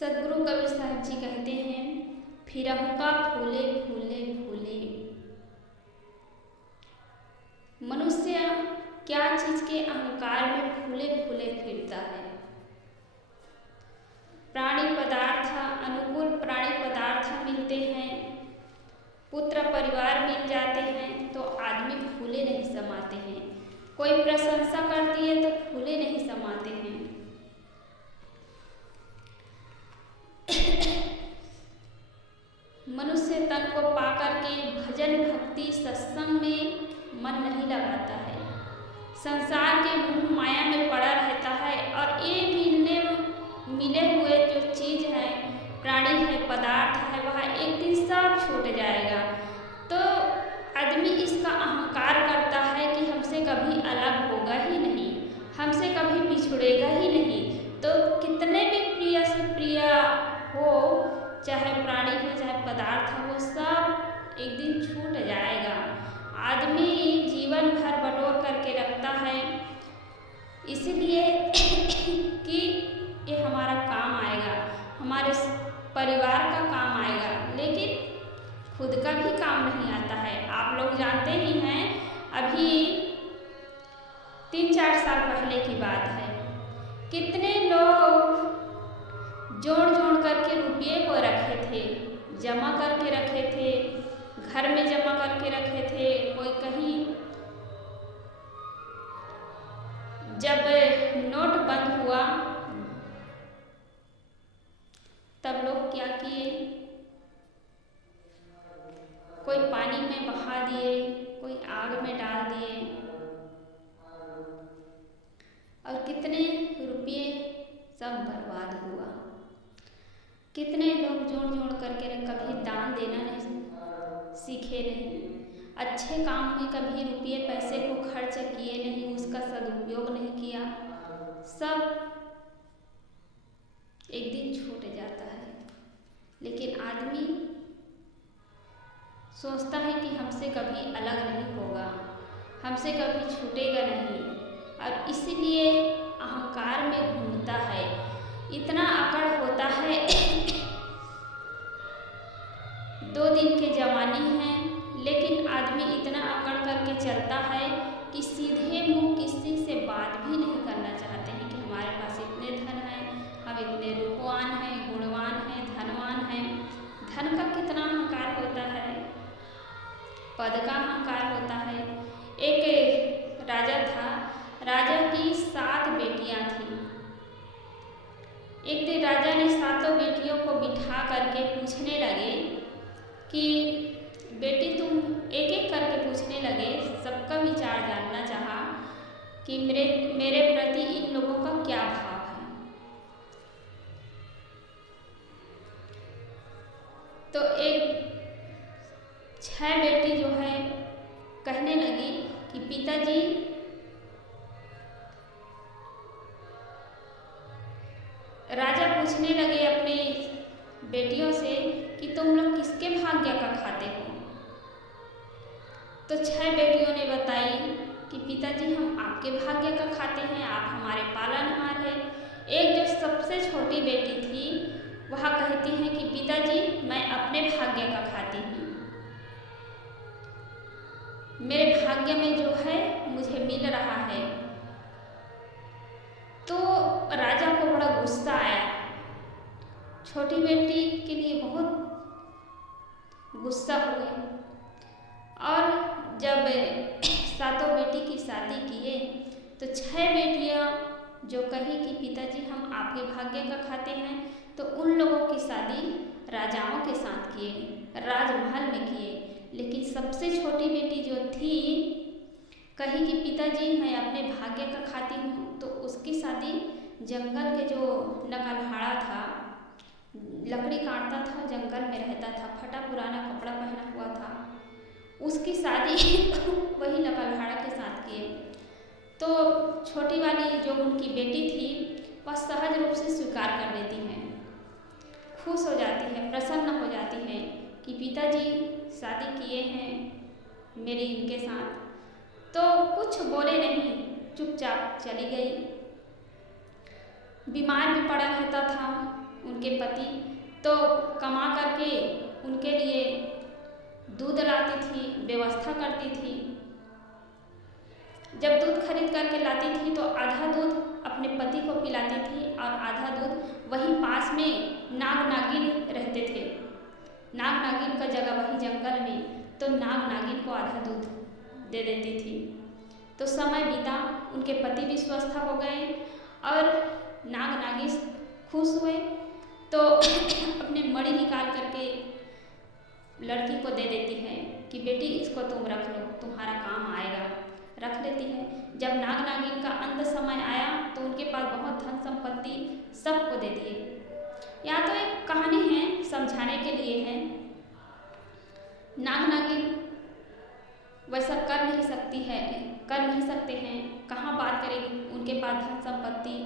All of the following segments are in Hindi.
सदगुरु कबीर साहब जी कहते हैं, फिरहूं का फूले फूले फूले। मनुष्य क्या चीज के अहंकार में फूले फूले फिरता है। प्राणी पदार्थ, अनुकूल प्राणी पदार्थ मिलते हैं, पुत्र परिवार मिल जाते हैं तो आदमी फूले नहीं समाते हैं। कोई प्रशंसा करती है तो फूले नहीं समाते हैं। मनुष्य तन को पाकर के भजन भक्ति सत्संग में मन नहीं लगाता है, संसार के मोह माया में पड़ा रहता है। और ये मिले हुए जो चीज है, प्राणी है, पदार्थ है, वह एक दिन सब छूट जाएगा। तो आदमी इसका अहंकार करता है कि हमसे कभी अलग होगा ही नहीं, हमसे कभी बिछुड़ेगा ही नहीं। तो कितने भी प्रिय से प्रिय हो, चाहे प्राणी हो चाहे पदार्थ हो, सब एक दिन छूट जाएगा। आदमी जीवन भर बटोर करके रखता है इसलिए कि ये हमारा काम आएगा, हमारे परिवार का काम आएगा, लेकिन खुद का भी काम नहीं आता है। आप लोग जानते ही हैं, अभी 3-4 साल पहले की बात है, कितने लोग जोड़ जोड़ करके रुपये को रखे थे, जमा करके रखे थे, घर में जमा करके रखे थे। कोई कहीं जब नोट बंद हुआ तब लोग क्या किए, कोई पानी में बहा दिए, कोई आग में डाल दिए और कितने रुपये सब बर्बाद हुआ। कितने लोग जोड़ जोड़ करके कभी दान देना नहीं सीखे नहीं, अच्छे काम में कभी रुपये पैसे को खर्च किए नहीं, उसका सदुपयोग नहीं किया, सब एक दिन छूट जाता है। लेकिन आदमी सोचता है कि हमसे कभी अलग नहीं होगा, हमसे कभी छूटेगा नहीं, और इसीलिए अहंकार में घूमता है, इतना अकड़ होता है। 2 दिन की जवानी है, लेकिन आदमी इतना अकड़ करके चलता है कि सीधे मुंह किसी से बात भी नहीं करना चाहते हैं कि हमारे पास इतने धन है, हम इतने रूपवान हैं, गुणवान हैं, धनवान हैं। धन का कितना अहंकार होता है, पद का अहंकार होता है। एक राजा था, राजा की 7 बेटियां थीं। एक दिन राजा ने 7 बेटियों को बिठा करके पूछने लगे कि बेटी, तुम एक एक करके पूछने लगे, सबका विचार जानना चाहा कि मेरे प्रति इन लोगों का क्या भाव है। तो एक 6 बेटी जो है कहने लगी कि पिताजी, राजा पूछने लगे अपनी बेटियों से कि तुम लोग किसके भाग्य का खाते हो। तो 6 बेटियों ने बताई कि पिताजी, हम आपके भाग्य का खाते हैं, आप हमारे पालनहार हैं। एक जो सबसे छोटी बेटी थी वह कहती है कि पिताजी, मैं अपने भाग्य का खाती हूँ, मेरे भाग्य में जो है मुझे मिल रहा है। तो राजा को बड़ा गुस्सा आया, छोटी बेटी के लिए बहुत गुस्सा हो गई। और जब 7 बेटी की शादी किए तो 6 बेटियां जो कही कि पिताजी हम आपके भाग्य का खाते हैं, तो उन लोगों की शादी राजाओं के साथ किए, राजमहल में किए। लेकिन सबसे छोटी बेटी जो थी कही कि पिताजी मैं अपने भाग्य का खाती हूँ, तो उसकी शादी जंगल के जो नकलहाड़ा था, लकड़ी काटता था, जंगल में रहता था, फटा पुराना कपड़ा पहना हुआ था, उसकी शादी वही नकलहाड़ा के साथ किए। तो छोटी वाली जो उनकी बेटी थी वह सहज रूप से स्वीकार कर लेती है, खुश हो जाती है, प्रसन्न हो जाती है कि पिताजी शादी किए हैं मेरी इनके साथ। तो कुछ बोले नहीं, चुपचाप चली गई। बीमार भी पड़ा रहता था, उनके पति तो कमा करके उनके लिए दूध लाती थी, व्यवस्था करती थी। जब दूध खरीद करके लाती थी तो आधा दूध अपने पति को पिलाती थी और आधा दूध वहीं पास में नाग नागिन रहते थे, नाग नागिन का जगह वही जंगल में, तो नाग नागिन को आधा दूध दे देती थी। तो समय बीता, उनके पति भी स्वस्थ हो गए और नाग नागिन खुश हुए, तो अपने मणि निकाल करके लड़की को दे देती है कि बेटी इसको तुम रख लो, तुम्हारा काम आएगा। रख लेती है। जब नाग नागिन का अंत समय आया तो उनके पास बहुत धन संपत्ति सबको दे दिए। या तो एक कहानी है, समझाने के लिए है। नाग नागिन वैसा कर नहीं सकती है, कर नहीं सकते हैं, कहाँ बात करेगी, उनके पास धन संपत्ति।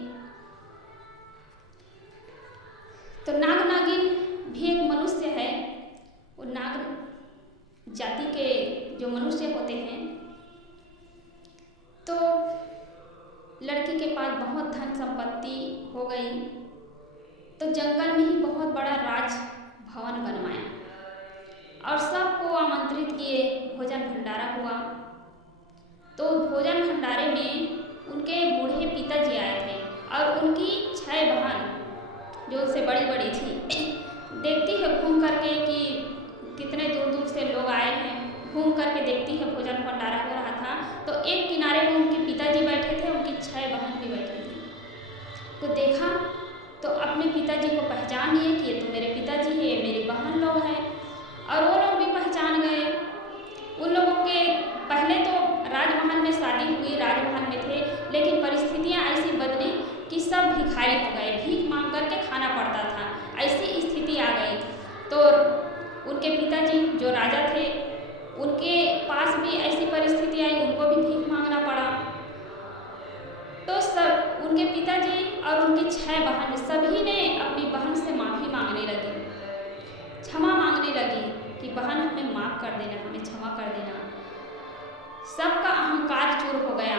तो नाग नागिन भी एक मनुष्य है। वो नाग जाति के जो मनुष्य होते हैं, तो लड़की के पास बहुत धन संपत्ति हो गई, तो जंगल में ही बहुत बड़ा राज भवन बनवाया और सबको आमंत्रित किए, भोजन भंडारा हुआ। तो भोजन भंडारे में उनके बूढ़े पिताजी आए थे और उनकी 6 बहन जो उनसे बड़ी बड़ी थी, देखती है घूम करके कि कितने दूर दूर से लोग आए हैं, घूम करके देखती है भोजन भंडारा हो रहा था। तो एक किनारे में उनके पिताजी बैठे थे, उनकी 6 बहन भी बैठी थी। तो देखा तो अपने पिताजी को पहचान लिए कि ये तो मेरे पिताजी हैं, ये मेरी बहन लोग हैं। और वो लोग भी पहचान गए। उन लोगों के पहले तो राजमहल में शादी हुई, राजमहल में थे, लेकिन परिस्थितियाँ ऐसी बदली कि सब भिखारी हो गए, भीख मांग करके खाना पड़ता था, ऐसी स्थिति आ गई। तो उनके पिताजी जो राजा थे, उनके पास भी ऐसी परिस्थिति आई, उनको भी भीख मांगना पड़ा। तो सब उनके पिताजी और उनकी 6 बहन सभी ने अपनी बहन से माफ़ी मांगने लगी, क्षमा मांगने लगी कि बहन हमें माफ़ कर देना, हमें क्षमा कर देना। सबका अहंकार चूर हो गया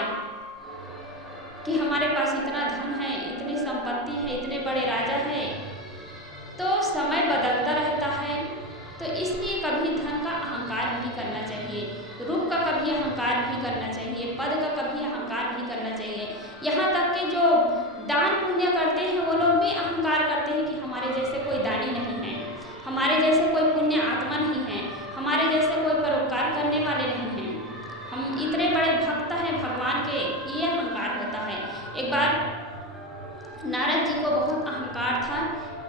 कि हमारे पास इतना धन है, इतनी संपत्ति है, इतने बड़े राजा है। तो समय बदलता रहता है, तो इसलिए कभी धन का अहंकार नहीं करना चाहिए, रूप का कभी अहंकार नहीं करना चाहिए, पद का कभी अहंकार नहीं करना चाहिए। यहाँ तक कि जो दान पुण्य करते हैं वो लोग भी अहंकार करते हैं कि हमारे जैसे कोई दानी नहीं है, हमारे जैसे कोई पुण्य आत्मा नहीं है, हमारे जैसे कोई परोपकार करने वाले नहीं हैं, हम इतने बड़े भक्त हैं भगवान के, ये अहंकार होता है। एक बार नारद जी को बहुत अहंकार था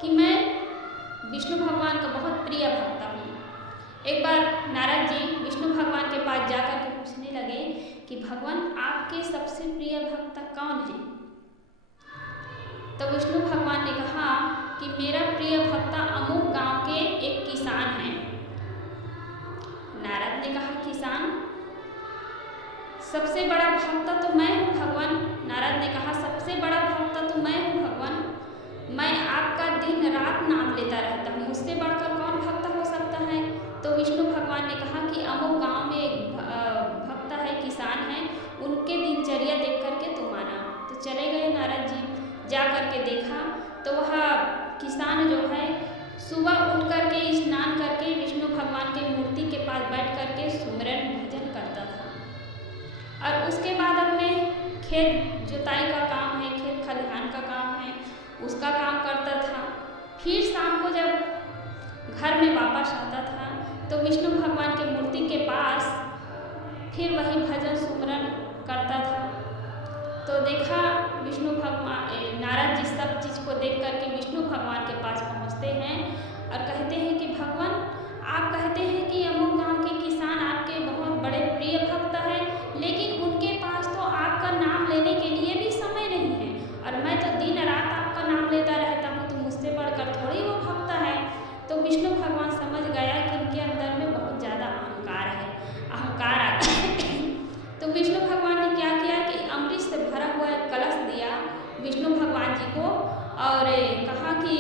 कि मैं विष्णु भगवान का बहुत प्रिय भक्त हूँ। एक बार नारद जी विष्णु भगवान के पास जाकर के पूछने लगे कि भगवान आपके सबसे प्रिय भक्त कौन है? तो विष्णु भगवान ने कहा कि मेरा प्रिय भक्त अमुक गांव के एक किसान हैं। नारद ने कहा किसान? सबसे बड़ा भक्त तो मैं हूँ भगवान। नारद ने कहा सबसे बड़ा भक्त तो मैं हूँ भगवान, मैं आपका दिन रात नाम लेता रहता हूँ, मुझसे बढ़कर कौन भक्त हो सकता है? तो विष्णु भगवान ने कहा कि अमुक गांव में एक भक्त है, किसान है, उनके दिनचर्या देख करके तुम आना। तो चले गए नारद जी, जा करके देखा तो वह किसान जो है सुबह उठ करके स्नान करके विष्णु भगवान के मूर्ति के पास बैठ करके सुमिरन भजन करता था और उसके बाद अपने खेत जुताई का काम है, खेत खलिहान का काम है, उसका काम करता था। फिर शाम को जब घर में वापस आता था तो विष्णु भगवान के मूर्ति के पास फिर वही भजन सुमिरन करता था। तो देखा विष्णु भगवान, नारद जी सब चीज़ को देख करके विष्णु भगवान के पास पहुँचते हैं और कहते हैं कि भगवान आप कहते हैं कि अमुक गांव के किसान आपके बहुत बड़े प्रिय भक्त हैं, लेकिन उनके पास तो आपका नाम लेने के लिए भी समय नहीं है और मैं तो दिन रात आपका नाम लेता रहता हूँ, तो मुझसे बढ़कर थोड़ी वो भक्त है। तो विष्णु भगवान समझ गया कि इनके अंदर में बहुत ज़्यादा अहंकार है, अहंकार आ गया। तो विष्णु भगवान ने क्या किया कि अमृत से भरा हुआ एक कलश दिया विष्णु भगवान जी को और कहा कि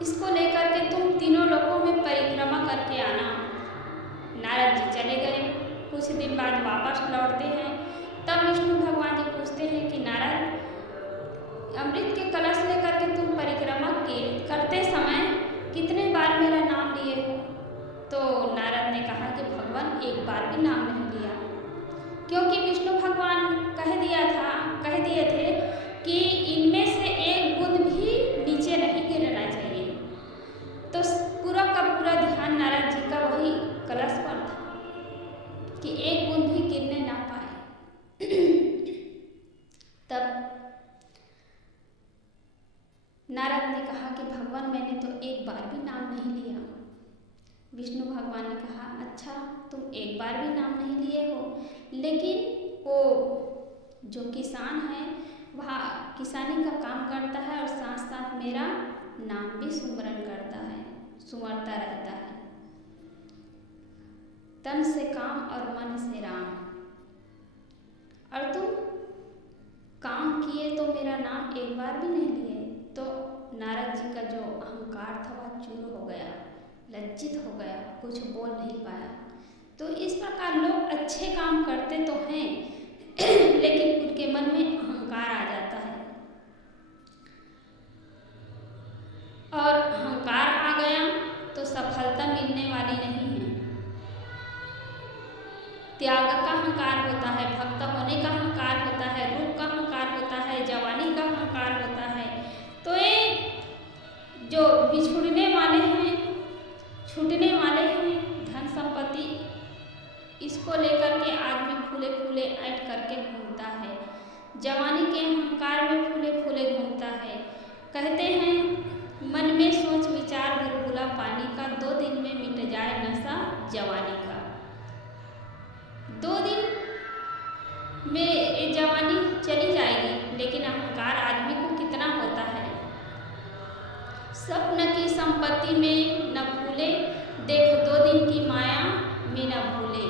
इसको लेकर के तुम तीनों लोकों में परिक्रमा करके आना। नारद जी चले गए। कुछ दिन बाद वापस लौटते हैं, तब विष्णु भगवान जी पूछते हैं कि नारद अमृत के कलश लेकर के तुम परिक्रमा करते समय कितने बार मेरा नाम लिए हो? तो नारद ने कहा कि भगवान एक बार भी नाम नहीं लिया, क्योंकि विष्णु भगवान कह दिए थे कि इनमें से एक बूंद भी नीचे नहीं गिरना चाहिए। तो पूरा का पूरा ध्यान नारद जी का वही कलश पर था कि एक बूंद भी गिरने ना पाए। तब नारद ने कहा कि भगवान मैंने तो एक बार भी नाम नहीं लिया। विष्णु भगवान ने कहा अच्छा तुम एक बार भी नाम नहीं लिए हो, लेकिन वो जो किसान है वह किसानी का काम करता है और साथ साथ मेरा नाम भी सुमरता रहता है। तन से काम और मन से राम, और तुम काम किए तो मेरा नाम एक बार भी नहीं लिए। तो नारद जी का जो अहंकार था वह चूर हो गया, लज्जित हो गया, कुछ बोल नहीं पाया। तो इस प्रकार लोग अच्छे काम करते तो हैं लेकिन उनके मन में अहंकार आ जाता है, और अहंकार आ गया तो सफलता मिलने वाली नहीं है। त्याग का अहंकार होता है, भक्त होने का अहंकार होता है, रूप का अहंकार होता है, जवानी का अहंकार होता है। तो ये जो बिछुड़ने वाले हैं, छूटने वाले हैं, धन संपत्ति, इसको लेकर के आदमी फूले फूले ऐंठ करके घूमता है, जवानी के अहंकार में फूले फूले घूमता है। कहते हैं मन में सोच विचार बुलबुला पानी का, 2 दिन में मिट जाए नशा जवानी का। 2 दिन में ये जवानी चली जाएगी, लेकिन अहंकार आदमी को कितना होता है। स्वप्न की संपत्ति में न भूले, देख 2 दिन की माया में न भूले।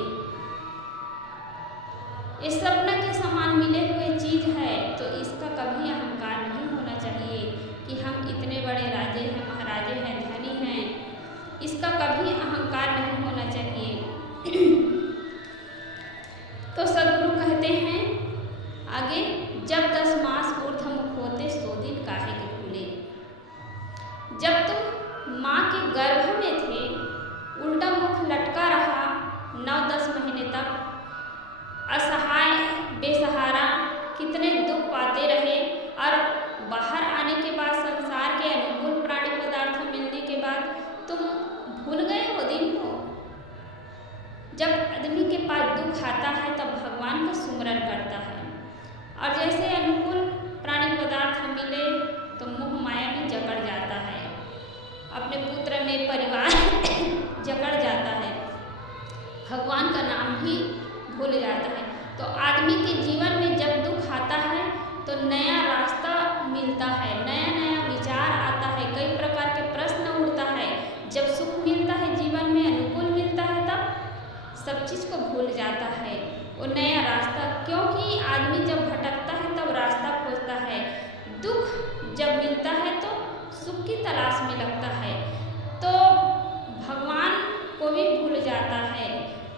इस स्वप्न के समान मिले हुए चीज है, तो इसका कभी अहंकार नहीं होना चाहिए कि हम इतने बड़े राजे हैं, महाराजे हैं, धनी हैं। इसका कभी अहंकार नहीं होना चाहिए। तो सदगुरु कहते हैं आगे, जब 10 मास ऊर्ध्वमुख होते 100 दिन काहे के खुले। जब तुम माँ के गर्भ में थे, उल्टा मुख लटका रहा 9-10 महीने तक, असहाय बेसहारा कितने दुख पाते रहे, और बाहर आने के बाद संसार के अनुकूल प्राणी पदार्थ मिलने के बाद तुम भूल गए वो दिन को। जब आदमी के पास दुख आता है तब भगवान का सुमरन करता है, और जैसे अनुकूल प्राणी पदार्थ मिले तो मोह माया में जकड़ जाता है, अपने पुत्र में परिवार जकड़ जाता है, भगवान का नाम भी भूल जाता है। तो आदमी के जीवन में जब दुख आता है तो नया रास्ता मिलता है, नया नया विचार आता है, कई प्रकार के प्रश्न उठता है। जब सुख मिलता है, जीवन में अनुकूल मिलता है, तब सब चीज़ को भूल जाता है, वो नया रास्ता। क्योंकि आदमी जब भटकता है तब रास्ता खोजता है, दुख जब मिलता है तो सुख की तलाश में लगता है, तो भगवान को भी भूल जाता है,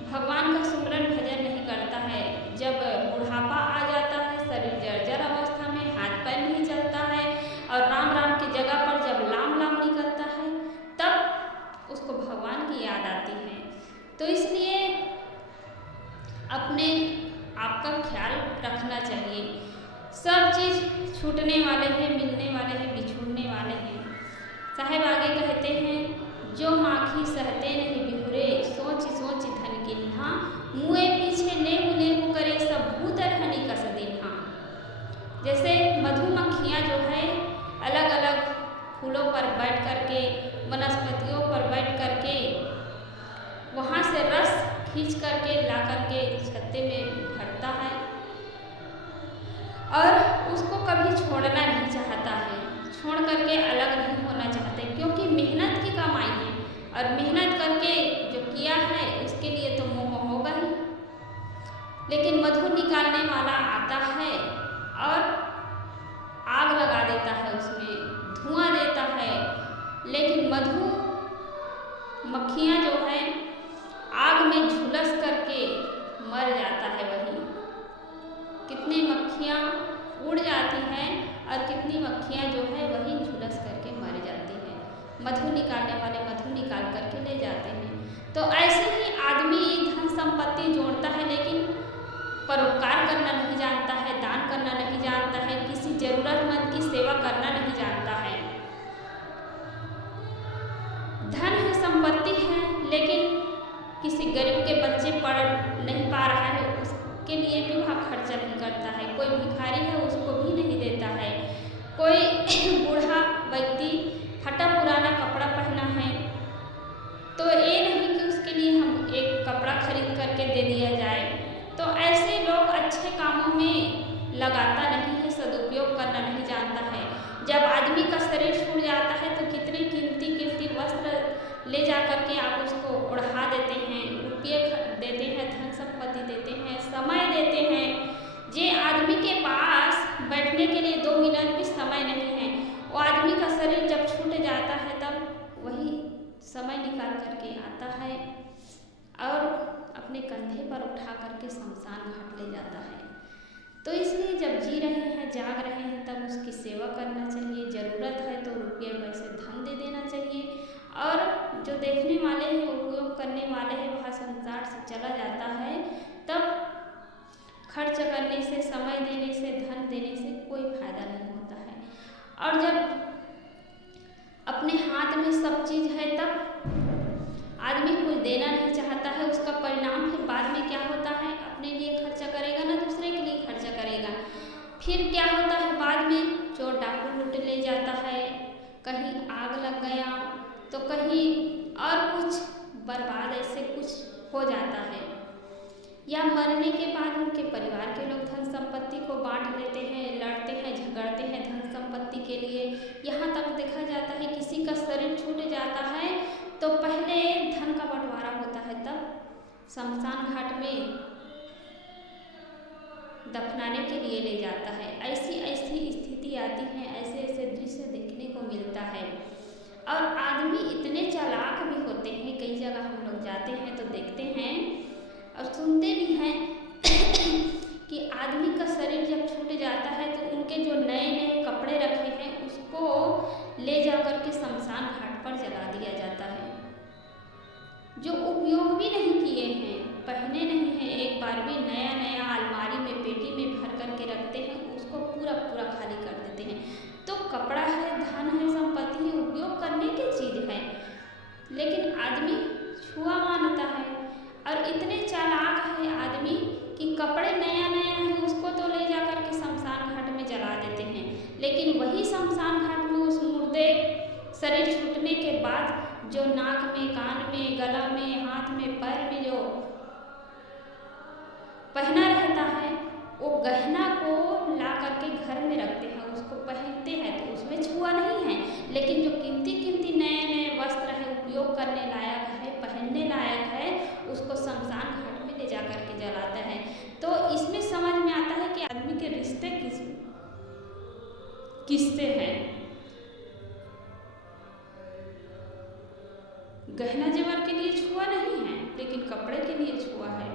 भगवान का सुमरन भजन नहीं करता है। जब बुढ़ापा आ जाता है, शरीर जर्जर अवस्था में, हाथ पैर नहीं चलता है, और राम राम की जगह पर जब लाम लाम निकलता है, तब उसको भगवान की याद आती है। तो इसलिए अपने आप का ख्याल रखना चाहिए। सब चीज़ छूटने वाले हैं, मिलने वाले हैं, बिछुड़ने वाले हैं। साहेब आगे कहते हैं, जो माखी सहते नहीं बिहुरे, सोच सोच धन किन्हा, मुँह पीछे नेहु नेहु करे, सब भूतर हनी कस दिन्हा। जैसे मधुमक्खियाँ जो है अलग अलग फूलों पर बैठ करके, वनस्पतियों पर बैठ करके, वहाँ से रस खींच करके ला करके छत्ते में भरता है, और उसको कभी छोड़ना नहीं चाहता है, छोड़ करके अलग नहीं होना चाहते, क्योंकि मेहनत की कमाई है, और मेहनत करके जो किया है उसके लिए तो मोह होगा ही। लेकिन मधु निकालने वाला आता है और आग लगा देता है, उसमें धुआं देता है, लेकिन मधु मक्खियाँ जो है आग में झुलस करके मर जाता है। वही कितनी मक्खियाँ उड़ जाती हैं और कितनी मक्खियाँ जो है वही झुलस करके मर जाती हैं। मधु निकालने वाले मधु निकाल करके ले जाते हैं। तो ऐसे ही आदमी धन संपत्ति जोड़ता है, लेकिन परोपकार करना नहीं जानता है, दान करना नहीं जानता है, किसी जरूरतमंद की सेवा करना नहीं जानता है। धन है, संपत्ति है, लेकिन किसी गरीब के बच्चे पढ़ नहीं पा रहा है, उसके लिए भी वह खर्चा नहीं करता है। कोई भिखारी है, उसको भी नहीं देता है। कोई बूढ़ा व्यक्ति फटा पुराना कपड़ा पहना है, तो ये नहीं कि उसके लिए हम एक कपड़ा खरीद करके दे दिया जाए। तो ऐसे लोग अच्छे कामों में लगाता नहीं है, सदुपयोग करना नहीं जानता है। जब आदमी का शरीर छूट जाता है तो कितने कीमती कीमती वस्त्र ले जा करके आप उसको ओढ़ा देते हैं, रुपये देते हैं, धन संपत्ति देते हैं, समय देते हैं। जे आदमी के पास बैठने के लिए 2 मिनट भी समय नहीं है, वो आदमी का शरीर जब छूट जाता है तब वही समय निकाल करके आता है और अपने कंधे पर उठा करके शमशान घाट ले जाता है। तो इसलिए जब जी रहे हैं, जाग रहे हैं, तब उसकी सेवा करना चाहिए। ज़रूरत है तो रुपये पैसे धन दे देना चाहिए, और जो देखने वाले हैं, उपयोग करने वाले हैं, वह संसार से चला जाता है, तब खर्च करने से, समय देने से, धन देने से कोई फायदा नहीं होता है। और जब अपने हाथ में सब चीज़ है तब आदमी कुछ देना नहीं चाहता है। उसका परिणाम फिर बाद में क्या होता है, अपने लिए खर्चा करेगा ना दूसरे के लिए खर्चा करेगा। फिर क्या होता है, बाद में चोर डाकू लूट ले जाता है, कहीं आग लग गया तो कहीं और कुछ बर्बाद ऐसे कुछ हो जाता है, या मरने के बाद उनके परिवार के लोग धन संपत्ति को बांट लेते हैं, लड़ते हैं, झगड़ते हैं धन संपत्ति के लिए। यहाँ तक देखा जाता है किसी का शरीर छूट जाता है तो पहले धन का बंटवारा होता है, तब शमशान घाट में दफनाने के लिए ले जाता है। ऐसी ऐसी स्थिति आती है, ऐसे ऐसे दृश्य देखने को मिलता है। और आदमी इतने चालाक भी होते हैं, कई जगह हम लोग जाते हैं तो देखते हैं और सुनते भी हैं कि आदमी का शरीर जब छूट जाता है तो उनके जो नए नए कपड़े रखे हैं उसको ले जा कर के शमशान घाट पर जला दिया जाता है। जो उपयोग भी नहीं किए हैं, पहने नहीं हैं, एक बार भी नया नया अलमारी में पेटी में भर करके रखते हैं, उसको पूरा पूरा खाली कर देते हैं। तो कपड़ा है, धन है, संपत्ति है, उपयोग करने की चीज़ है, लेकिन आदमी छुआ मानता है। और इतने चालाक है आदमी कि कपड़े नया नया है उसको तो ले जा कर के शमशान घाट में जला देते हैं, लेकिन वही शमशान घाट में उस मुर्दे शरीर छूटने के बाद जो नाक में, कान में, गला में, हाथ में, पैर में जो पहना रहता है, वो गहना को ला करके घर में रखते हैं, उसको पहनते हैं, तो उसमें छुआ नहीं है। लेकिन जो कीमती कीमती नए नए वस्त्र है, उपयोग करने लायक है, पहनने लायक है, उसको शमशान घाट में ले जा करके जलाता है। तो इसमें समझ में आता है कि आदमी के रिश्ते किससे हैं। गहना जेवर के लिए छुआ नहीं है, लेकिन कपड़े के लिए छुआ है।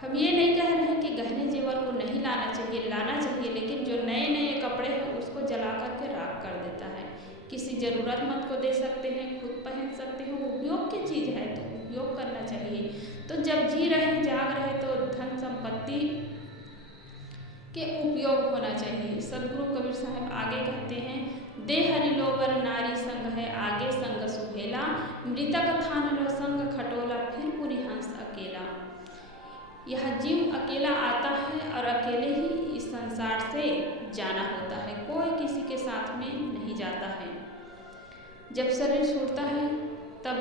हम ये नहीं कह रहे हैं कि गहने जेवर को नहीं लाना चाहिए, लाना चाहिए, लेकिन जो नए नए कपड़े हैं उसको जला करके राख कर देता है। किसी ज़रूरतमंद को दे सकते हैं, खुद पहन सकते हैं, वो उपयोग की चीज़ है तो उपयोग करना चाहिए। तो जब जी रहे, जाग रहे, तो धन संपत्ति के उपयोग होना चाहिए। सदगुरु कबीर साहब आगे कहते हैं, दे हरि लोबर नारी संग है, आगे संग सुहेला, मृतक थान लो संग खटोला, फिर पूरी हंस अकेला। यह जीव अकेला आता है और अकेले ही इस संसार से जाना होता है, कोई किसी के साथ में नहीं जाता है। जब शरीर छूटता है तब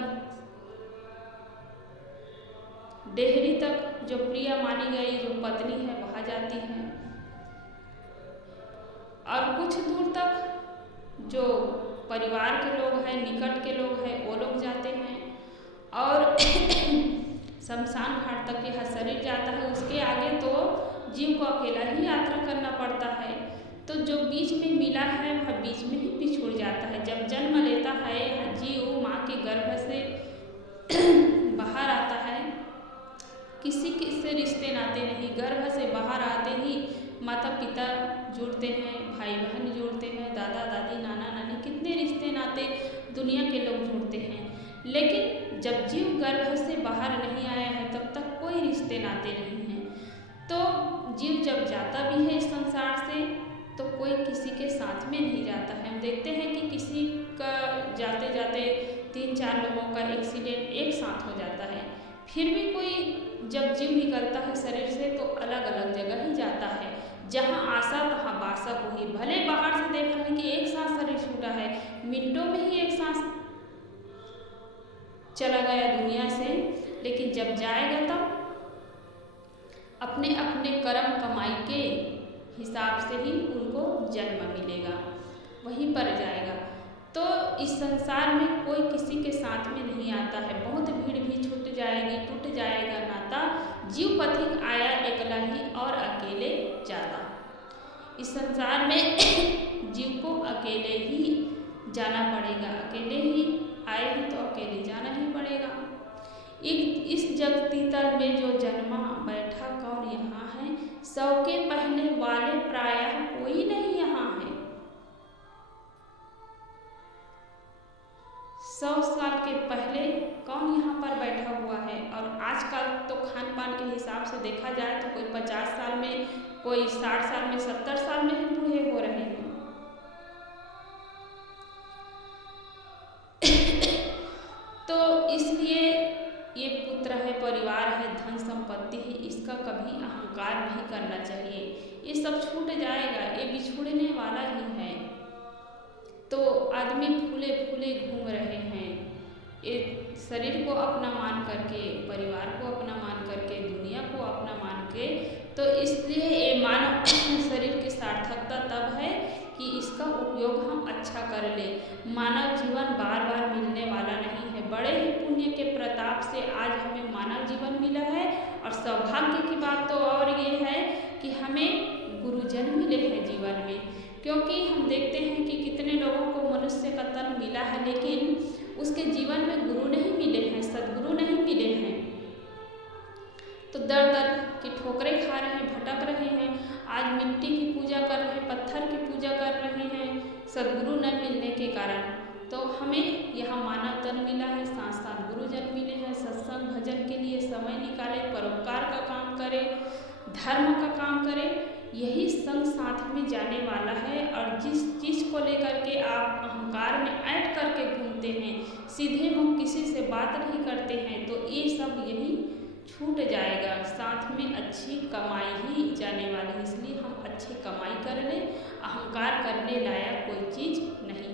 डेहरी तक जो प्रिय मानी गई जो पत्नी है वहाँ जाती है, और कुछ दूर तक जो परिवार के लोग हैं, निकट के लोग हैं, वो लोग जाते हैं, और शमशान घाट तक यह शरीर जाता है। उसके आगे तो जीव को अकेला ही यात्रा करना पड़ता है। तो जो बीच में मिला है वह बीच में ही बिछुड़ जाता है। जब जन्म लेता है यह जीव माँ के गर्भ से बाहर आता है, किसी से रिश्ते नाते नहीं, गर्भ से बाहर आते ही माता पिता जुड़ते हैं, भाई बहन जुड़ते हैं, दादा दादी, नाना नानी, कितने रिश्ते नाते दुनिया के लोग जुड़ते हैं। लेकिन जब जीव गर्भ से बाहर नहीं आया है तब तक कोई रिश्ते नाते नहीं हैं। तो जीव जब जाता भी है इस संसार से तो कोई किसी के साथ में नहीं जाता है। हम देखते हैं कि किसी का जाते जाते 3-4 लोगों का एक्सीडेंट एक साथ हो जाता है, फिर भी कोई जब जीव निकलता है शरीर से तो अलग अलग जगह ही जाता है। जहाँ आशा तहाँ बासा हुई। भले बाहर से देख रहे हैं कि एक साथ शरीर छूटा है, मिनटों में ही एक साथ चला गया दुनिया से, लेकिन जब जाएगा तब अपने अपने कर्म कमाई के हिसाब से ही उनको जन्म मिलेगा, वहीं पर जाएगा। तो इस संसार में कोई किसी के साथ में नहीं आता है। बहुत भीड़ भी छूट जाएगी, टूट जाएगा नाता, जीव पथिक आया एकला ही और अकेले जाता। इस संसार में जीव को अकेले ही जाना पड़ेगा, अकेले ही आए हैं तो अकेले जाना ही पड़ेगा। इस जगती तल में जो जन्मा बैठा कौन यहाँ है, 100 के पहले वाले प्रायः कोई नहीं यहाँ है। 100 साल के पहले कौन यहाँ पर बैठा हुआ है। और आजकल तो खान पान के हिसाब से देखा जाए तो कोई 50 साल में, कोई 60 साल में, 70 साल में ही बूढ़े हो रहे हैं। तो इसलिए ये पुत्र है, परिवार है, धन संपत्ति है, इसका कभी अहंकार नहीं करना चाहिए। ये सब छूट जाएगा, ये बिछुड़ने वाला ही है। तो आदमी फूले फूले घूम रहे हैं, ये शरीर को अपना मान करके, परिवार को अपना मान करके, दुनिया को अपना मान के। तो इसलिए ये मानव शरीर की सार्थकता तब है कि इसका उपयोग हम अच्छा कर ले। मानव जीवन बार बार मिलने वाला नहीं है। बड़े ही पुण्य के प्रताप से आज हमें मानव जीवन मिला है। और सौभाग्य की बात तो और ये है कि हमें गुरुजन मिले हैं जीवन में। क्योंकि हम देखते हैं कि कितने लोगों को मनुष्य का तन मिला है, लेकिन उसके जीवन में गुरु नहीं मिले हैं, सद्गुरु नहीं मिले हैं। तो दर दर की ठोकरें खा रहे हैं, भटक रहे हैं। आज मिट्टी की पूजा कर रहे हैं, पत्थर की पूजा कर रहे हैं, सद्गुरु न मिलने के कारण। तो हमें यहाँ मानव तन मिला है, साथ साथ गुरुजन मिले हैं। सत्संग भजन के लिए समय निकाले, परोपकार का काम करें, धर्म का काम करें, यही संग साथ में जाने वाला है। और जिस चीज़ को लेकर के आप अहंकार में ऐड करके घूमते हैं, सीधे मुँह किसी से बात नहीं करते हैं, तो ये सब यही छूट जाएगा। साथ में अच्छी कमाई ही जाने वाली है, इसलिए हम अच्छी कमाई कर लें। अहंकार करने लायक कोई चीज़ नहीं।